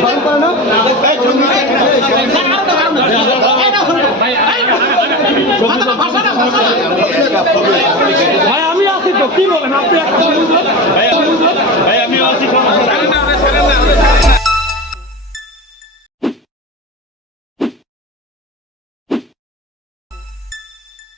স্মরণ আমি আছি তো কি বলেন? আপনি